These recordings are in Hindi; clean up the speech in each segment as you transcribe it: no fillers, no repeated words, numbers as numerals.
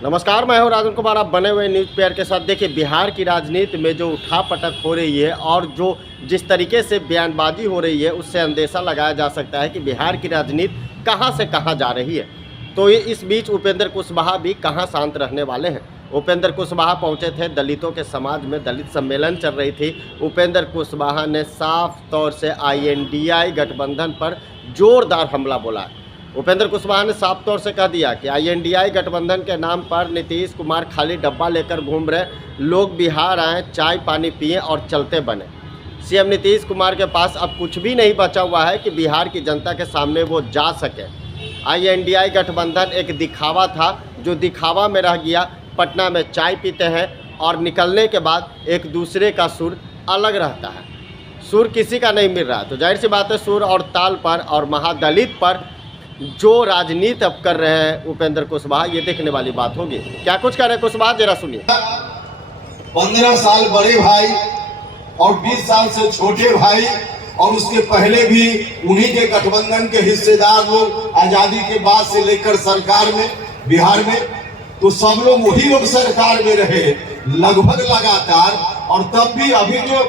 नमस्कार, मैं हूं राजन कुमार। आप बने हुए न्यूज़ पेयर के साथ। देखिए, बिहार की राजनीति में जो उठापटक हो रही है और जो जिस तरीके से बयानबाजी हो रही है, उससे अंदेशा लगाया जा सकता है कि बिहार की राजनीति कहां से कहां जा रही है। तो इस बीच उपेंद्र कुशवाहा भी कहां शांत रहने वाले हैं। उपेंद्र कुशवाहा पहुंचे थे दलितों के समाज में, दलित सम्मेलन चल रही थी। उपेंद्र कुशवाहा ने साफ तौर से INDI गठबंधन पर जोरदार हमला बोला है। उपेंद्र कुशवाहा ने साफ तौर से कह दिया कि INDI गठबंधन के नाम पर नीतीश कुमार खाली डब्बा लेकर घूम रहे, लोग बिहार आए, चाय पानी पिए और चलते बने। CM नीतीश कुमार के पास अब कुछ भी नहीं बचा हुआ है कि बिहार की जनता के सामने वो जा सके। INDI गठबंधन एक दिखावा था, जो दिखावा में रह गया। पटना में चाय पीते हैं और निकलने के बाद एक दूसरे का सुर अलग रहता है, सुर किसी का नहीं मिल रहा। तो जाहिर सी बात है, सुर और ताल पर और महादलित पर जो राजनीति अब कर रहे हैं उपेंद्र कुशवाहा, ये देखने वाली बात होगी। क्या कुछ कह रहे हैं कुशवाहा, जरा सुनिए। 15 साल बड़े भाई और 20 साल से छोटे भाई और उसके पहले भी उन्हीं के गठबंधन के हिस्सेदार लोग आजादी के बाद से लेकर सरकार में, बिहार में, तो सब लोग वही लोग सरकार में रहे लगभग लगातार। और तब भी अभी जो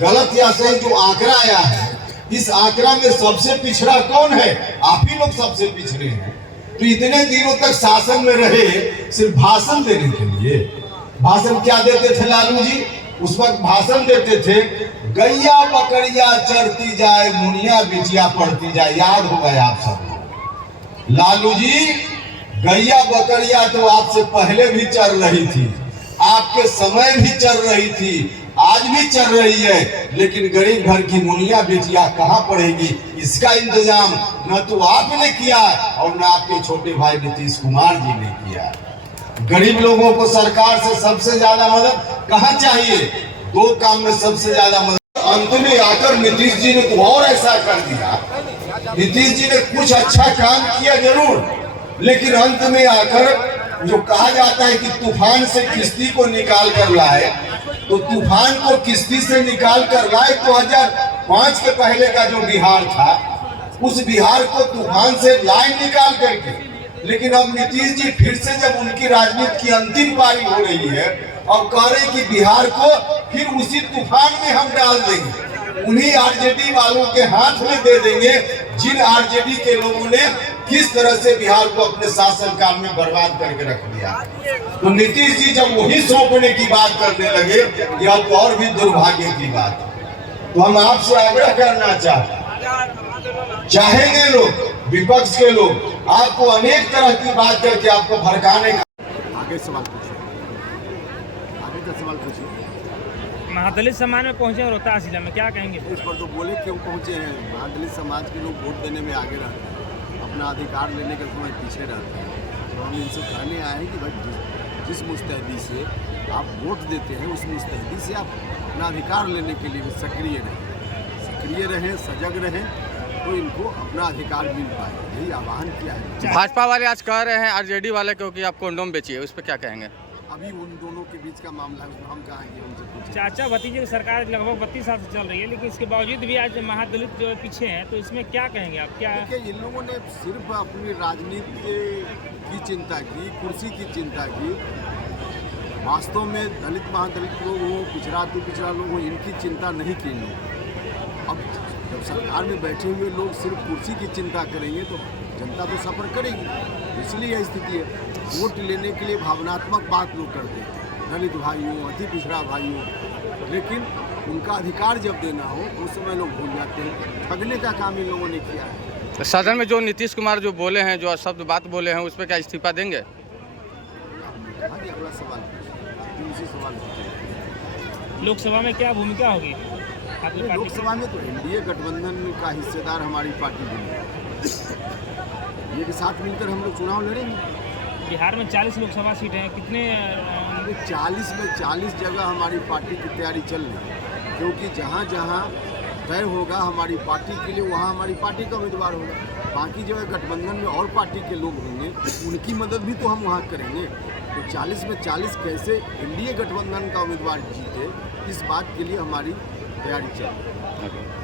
गलत या सही जो आंकड़ा आया है, इस आंकड़ा में सबसे पिछड़ा कौन है? आप ही लोग सबसे पिछड़े हैं। तो इतने दिनों तक शासन में रहे सिर्फ भाषण देने के लिए। भाषण क्या देते थे लालू जी? उस वक्त भाषण देते थे, गैया बकरिया चढ़ती जाए, मुनिया बिटिया पढ़ती जाए। याद होगा आप सब। लालू जी, गैया बकरिया तो आपसे पहले भी चल रही थी, आपके समय भी चल रही थी, आज भी चल रही है, लेकिन गरीब घर की मुनिया बेटिया कहाँ पढ़ेगी? इसका इंतजाम न तो आपने किया और न आपके छोटे भाई नीतीश कुमार जी ने किया। गरीब लोगों को सरकार से सबसे ज्यादा मदद कहाँ चाहिए? दो काम में सबसे ज्यादा मदद। अंत में आकर नीतीश जी ने तो और ऐसा कर दिया। नीतीश जी ने कुछ अच्छा काम किया जरूर, लेकिन अंत में आकर जो कहा जाता है कि तूफान से किश्ती को निकाल कर लाए, तो तूफान को किश्ती से निकाल कर लाए। 2005 के पहले का जो बिहार था, उस बिहार को तूफान से लाए निकाल करके। लेकिन अब नीतीश जी फिर से जब उनकी राजनीति की अंतिम पारी हो रही है और कह रहे कि बिहार को फिर उसी तूफान में हम डाल देंगे, उन्हीं RJD वालों के हाथ में दे देंगे, जिन RJD के लोगों ने किस तरह से बिहार को अपने शासनकाल में बर्बाद करके रख दिया। तो नीतीश जी जब वही सौंपने की बात करने लगे, यह तो और भी दुर्भाग्य की बात है। तो हम आपसे आग्रह करना चाहेंगे, लोग विपक्ष के लोग आपको अनेक तरह की बात करके आपको भड़काने का। आगे सवाल पूछिए, आगे का सवाल पूछिए। महादलित समाज में पहुंचे रोहतास जिला में, क्या कहेंगे इस पर? तो बोले क्यों पहुंचे हैं? महादलित समाज के लोग वोट देने में आगे रहते हैं, अपना अधिकार लेने के समय पीछे रहते हैं। तो हम इनसे कहने आए हैं कि भाई जिस मुस्तैदी से आप वोट देते हैं, उस मुस्तैदी से आप अपना अधिकार लेने के लिए सक्रिय रहें, सजग रहें, तो इनको अपना अधिकार मिल पाए। यही आह्वान किया है। भाजपा वाले आज कह रहे हैं RJD वाले क्योंकि आप कंडोम बेचिए, उस पर क्या कहेंगे? अभी उन दोनों के बीच का मामला है, उसमें हम कहेंगे उनसे पूछें। चाचा भतीजे की सरकार लगभग 32 साल से चल रही है, लेकिन इसके बावजूद भी आज महादलित जो पीछे हैं, तो इसमें क्या कहेंगे आप? क्या देखिए, इन लोगों ने सिर्फ अपनी राजनीति की चिंता की, कुर्सी की चिंता की। वास्तव में दलित महादलित लोग हो, पिछड़ा तो पिछड़ा लोग हो, इनकी चिंता नहीं की लोग। अब जब सरकार में बैठे हुए लोग सिर्फ कुर्सी की चिंता करेंगे तो जनता तो सफर करेगी। इसलिए यह स्थिति है। वोट लेने के लिए भावनात्मक बात लोग करते हैं, दलित भाइयों, अति पिछड़ा भाइयों, लेकिन उनका अधिकार जब देना हो तो उस समय लोग भूल जाते हैं। ठगने का काम इन लोगों ने किया है। सदन में जो नीतीश कुमार जो बोले हैं, जो शब्द बात बोले हैं, उस पर क्या इस्तीफा देंगे? अगला सवाल पूछिए, सवाल पूछिए। लोकसभा में क्या भूमिका होगी? लोकसभा में तो NDA गठबंधन का हिस्सेदार हमारी पार्टी बनी है। ये के साथ मिलकर हम लोग चुनाव लड़ेंगे। बिहार में 40 लोकसभा सीट हैं, कितने? 40 में 40 जगह हमारी पार्टी की तैयारी चल रही है, क्योंकि जहाँ जहाँ तय होगा हमारी पार्टी के लिए, वहाँ हमारी पार्टी का उम्मीदवार होगा। बाकी जगह गठबंधन में और पार्टी के लोग होंगे, उनकी मदद भी तो हम वहाँ करेंगे। तो 40 में 40 कैसे NDA गठबंधन का उम्मीदवार जीते, इस बात के लिए हमारी तैयारी चल रही है।